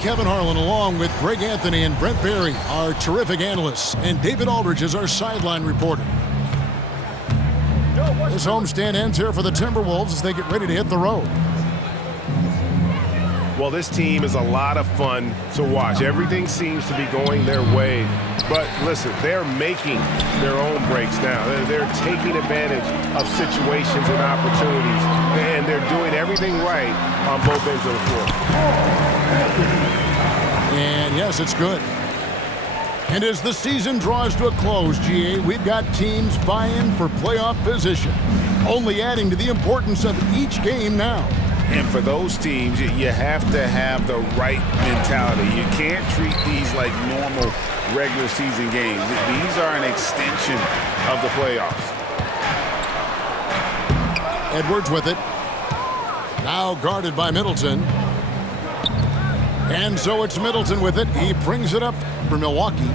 Kevin Harlan along with Greg Anthony and Brent Barry, our terrific analysts, and David Aldridge is our sideline reporter. This homestand ends here for the Timberwolves as they get ready to hit the road. Well, this team is a lot of fun to watch. Everything seems to be going their way. But listen, they're making their own breaks now. They're taking advantage of situations and opportunities. And they're doing everything right on both ends of the floor. And yes, it's good. And as the season draws to a close, GA, we've got teams vying for playoff position, only adding to the importance of each game now. And for those teams, you have to have the right mentality. You can't treat these like normal regular season games. These are an extension of the playoffs. Edwards with it. Now guarded by Middleton. And so it's Middleton with it. He brings it up for Milwaukee.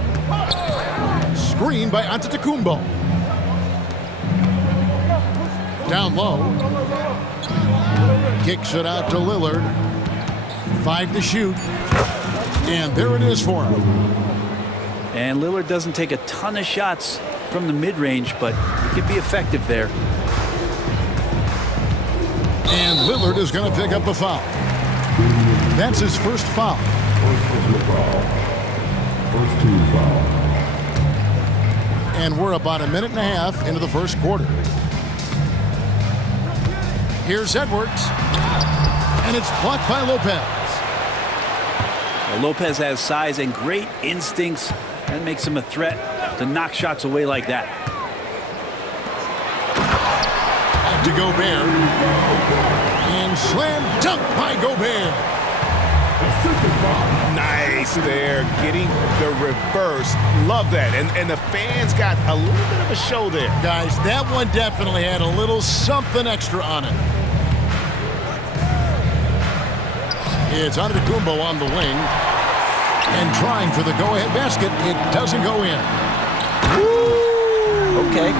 Screen by Antetokounmpo. Down low. Kicks it out to Lillard. 5 to shoot. And there it is for him. And Lillard doesn't take a ton of shots from the mid-range, but he can be effective there. And Lillard is going to pick up a foul. That's his first foul. First team foul. And we're about a minute and a half into the first quarter. Here's Edwards. And it's blocked by Lopez. Well, Lopez has size and great instincts. That makes him a threat to knock shots away like that. Back to Gobert. And slam dunk by Gobert. Nice there, getting the reverse. Love that. And the fans got a little bit of a show there. Guys, that one definitely had a little something extra on it. It's Antetokounmpo on the wing. And trying for the go-ahead basket. It doesn't go in. Woo! Okay.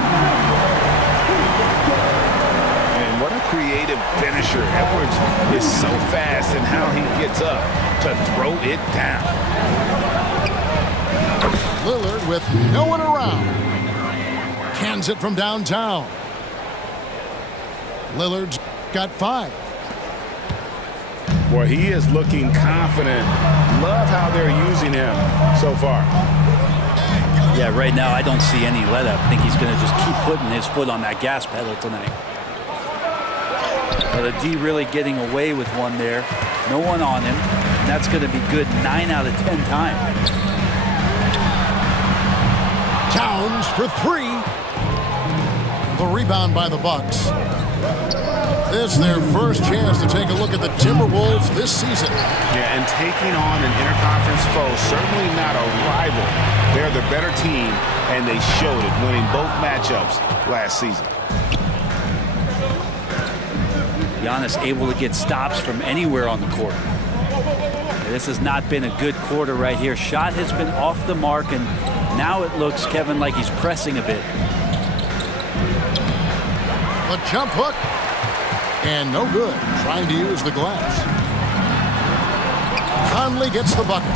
And what a creative finisher. Edwards is so fast in how he gets up to throw it down. Lillard with no one around. Cans it from downtown. Lillard's got 5. Boy, he is looking confident. Love how they're using him so far. Yeah, right now I don't see any let up. I think he's going to just keep putting his foot on that gas pedal tonight. But the D really getting away with one there. No one on him. And that's going to be good 9 out of 10 times. Towns for 3. The rebound by the Bucks. This is their first chance to take a look at the Timberwolves this season. Yeah, and taking on an interconference foe, certainly not a rival. They're the better team, and they showed it, winning both matchups last season. Giannis able to get stops from anywhere on the court. This has not been a good quarter right here. Shot has been off the mark, and now it looks, Kevin, like he's pressing a bit. The jump hook. And no good, trying to use the glass. Conley gets the bucket.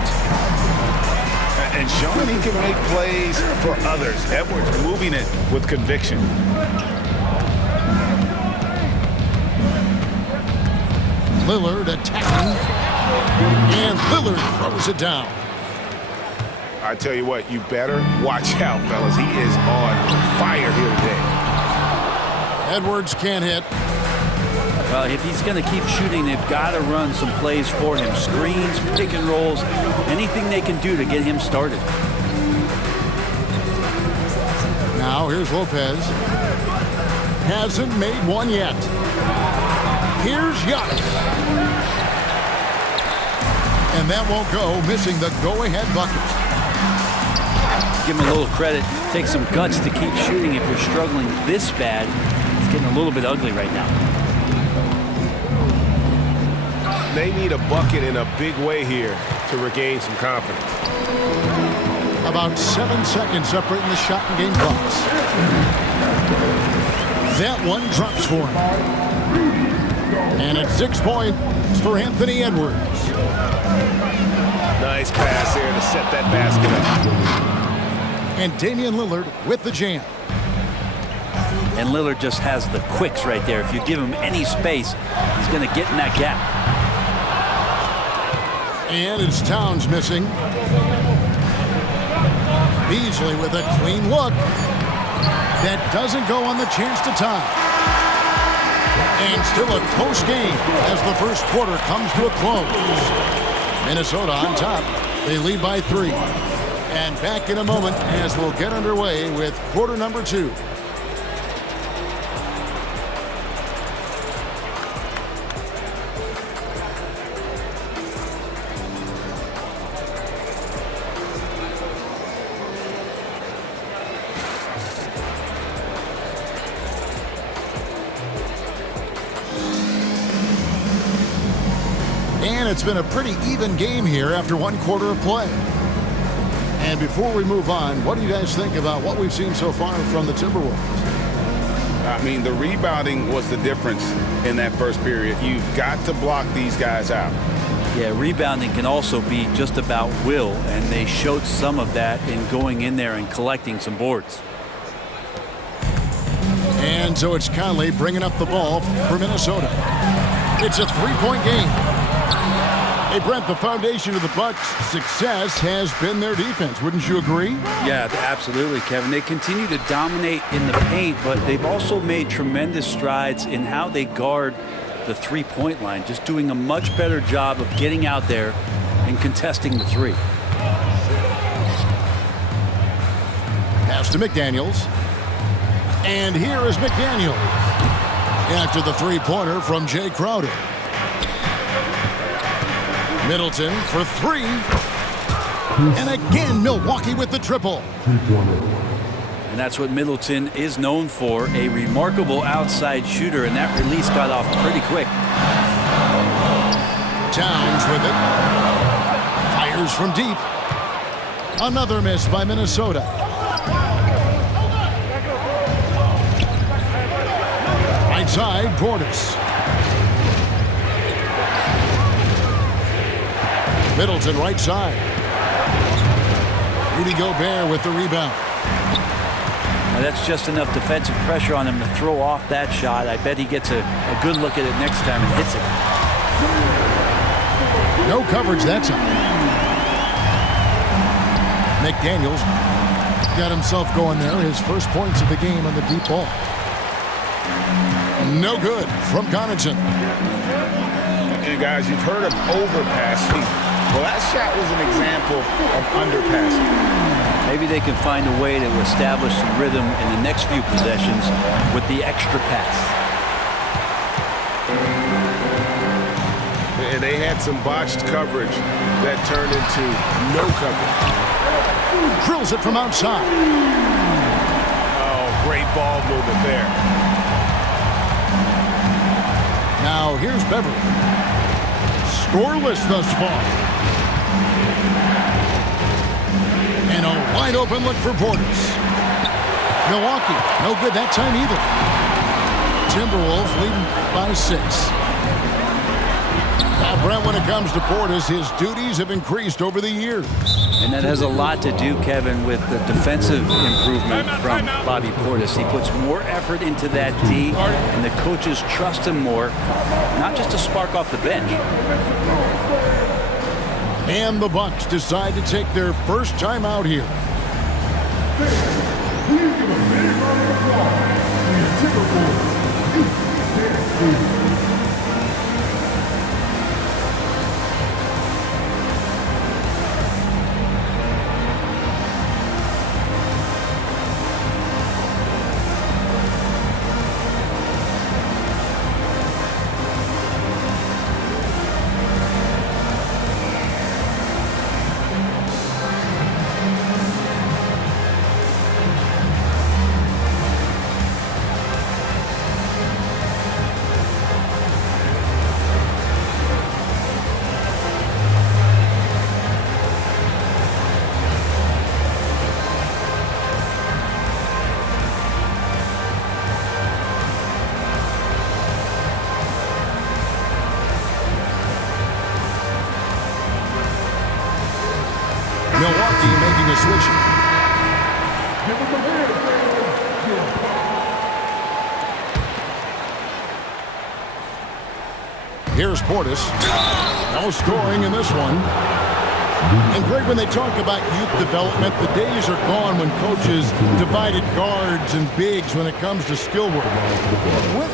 And showing he can make plays for others. Edwards moving it with conviction. Lillard attacking. And Lillard throws it down. I tell you what, you better watch out, fellas. He is on fire here today. Edwards can't hit. Well, if he's going to keep shooting, they've got to run some plays for him. Screens, pick and rolls, anything they can do to get him started. Now here's Lopez. Hasn't made one yet. Here's Giannis. And that won't go, missing the go-ahead bucket. Give him a little credit. Take some guts to keep shooting if you're struggling this bad. It's getting a little bit ugly right now. They need a bucket in a big way here to regain some confidence. About 7 seconds separating the shot and game clocks. That one drops for him. And it's 6 points for Anthony Edwards. Nice pass there to set that basket up. And Damian Lillard with the jam. And Lillard just has the quicks right there. If you give him any space, he's going to get in that gap. And it's Towns missing. Beasley with a clean look. That doesn't go on the chance to tie. And still a close game as the first quarter comes to a close. Minnesota on top. They lead by 3. And back in a moment as we'll get underway with quarter number 2. And it's been a pretty even game here after one quarter of play. And before we move on, what do you guys think about what we've seen so far from the Timberwolves? I mean, the rebounding was the difference in that first period. You've got to block these guys out. Yeah, rebounding can also be just about will, and they showed some of that in going in there and collecting some boards. And so it's Conley bringing up the ball for Minnesota. It's a three-point game. Hey, Brent, the foundation of the Bucks' success has been their defense. Wouldn't you agree? Yeah, absolutely, Kevin. They continue to dominate in the paint, but they've also made tremendous strides in how they guard the three-point line, just doing a much better job of getting out there and contesting the three. Pass to McDaniels. And here is McDaniels after the three-pointer from Jay Crowder. Middleton for 3. And again, Milwaukee with the triple. And that's what Middleton is known for, a remarkable outside shooter, and that release got off pretty quick. Towns with it. Fires from deep. Another miss by Minnesota. Right side, Portis. Middleton right side. Rudy Gobert with the rebound. Now that's just enough defensive pressure on him to throw off that shot. I bet he gets a good look at it next time and hits it. No coverage that time. McDaniels got himself going there. His first points of the game on the deep ball. No good from Connaughton. And guys, you've heard of overpassing. Well, that shot was an example of underpassing. Maybe they can find a way to establish some rhythm in the next few possessions with the extra pass. And they had some botched coverage that turned into no coverage. Drills it from outside. Oh, great ball movement there. Now here's Beverly. Scoreless thus far. And a wide open look for Portis. Milwaukee, no good that time either. Timberwolves leading by 6. Now, Brent, when it comes to Portis, his duties have increased over the years. And that has a lot to do, Kevin, with the defensive improvement from Bobby Portis. He puts more effort into that D, and the coaches trust him more, not just to spark off the bench. And the Bucks decide to take their first time out here. Milwaukee making a switch. Here's Portis. No scoring in this one. And Greg, when they talk about youth development, the days are gone when coaches divided guards and bigs when it comes to skill work.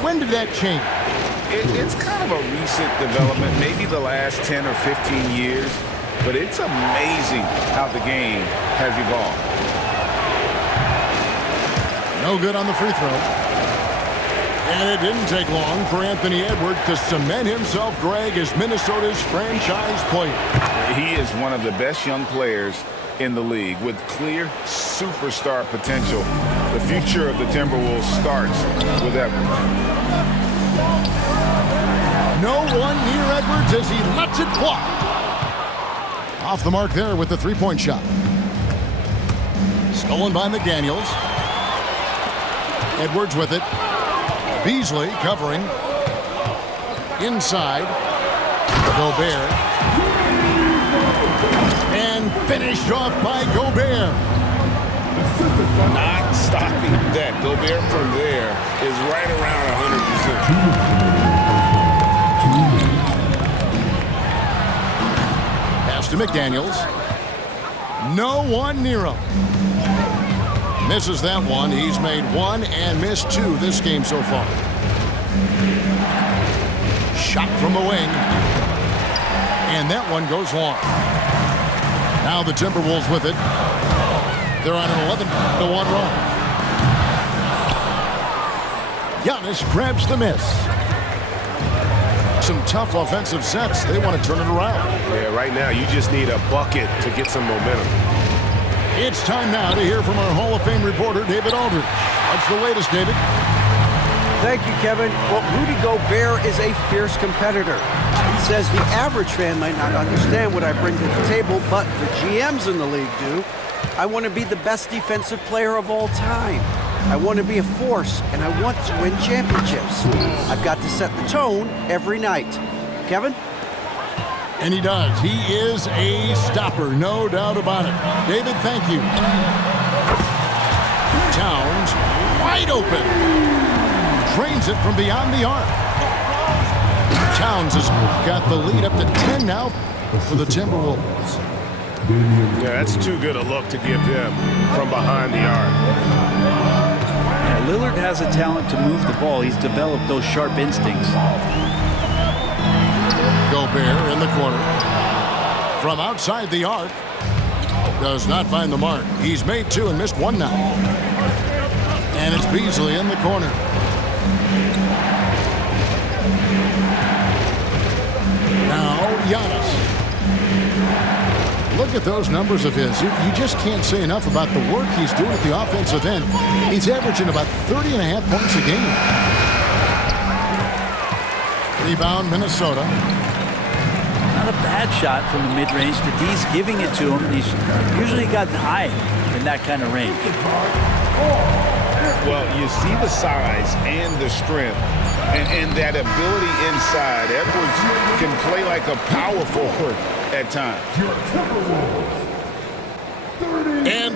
When did that change? It's kind of a recent development, maybe the last 10 or 15 years, but it's amazing how the game has evolved. No good on the free throw. And it didn't take long for Anthony Edwards to cement himself, Greg, as Minnesota's franchise player. He is one of the best young players in the league with clear superstar potential. The future of the Timberwolves starts with Edwards. No one near Edwards as he lets it fly. Off the mark there with the three-point shot. Stolen by McDaniels. Edwards with it. Beasley covering. Inside. Gobert. And finished off by Gobert. Not stopping that. Gobert from there is right around 100%. Pass to McDaniels. No one near him. Misses that one. He's made one and missed two this game so far. Shot from the wing. And that one goes long. Now the Timberwolves with it. They're on an 11-1 run. Giannis grabs the miss. Some tough offensive sets. They want to turn it around. Yeah, right now you just need a bucket to get some momentum. It's time now to hear from our Hall of Fame reporter, David Aldridge. What's the latest, David? Thank you, Kevin. Well, Rudy Gobert is a fierce competitor. He says the average fan might not understand what I bring to the table, but the GMs in the league do. I want to be the best defensive player of all time. I want to be a force, and I want to win championships. I've got to set the tone every night. Kevin? And he does. He is a stopper, no doubt about it. David, thank you. Towns wide open. Drains it from beyond the arc. Towns has got the lead up to 10 now for the Timberwolves. Yeah, that's too good a look to give them from behind the arc. Yeah, Lillard has a talent to move the ball. He's developed those sharp instincts. Gobert in the corner. From outside the arc. Does not find the mark. He's made two and missed one now. And it's Beasley in the corner. Now Giannis. Look at those numbers of his. You just can't say enough about the work he's doing at the offensive end. He's averaging about 30.5 points a game. Rebound, Minnesota. Not a bad shot from the mid-range. The D's giving it to him. He's usually gotten high in that kind of range. Well, you see the size and the strength and that ability inside. Edwards can play like a power forward at times. And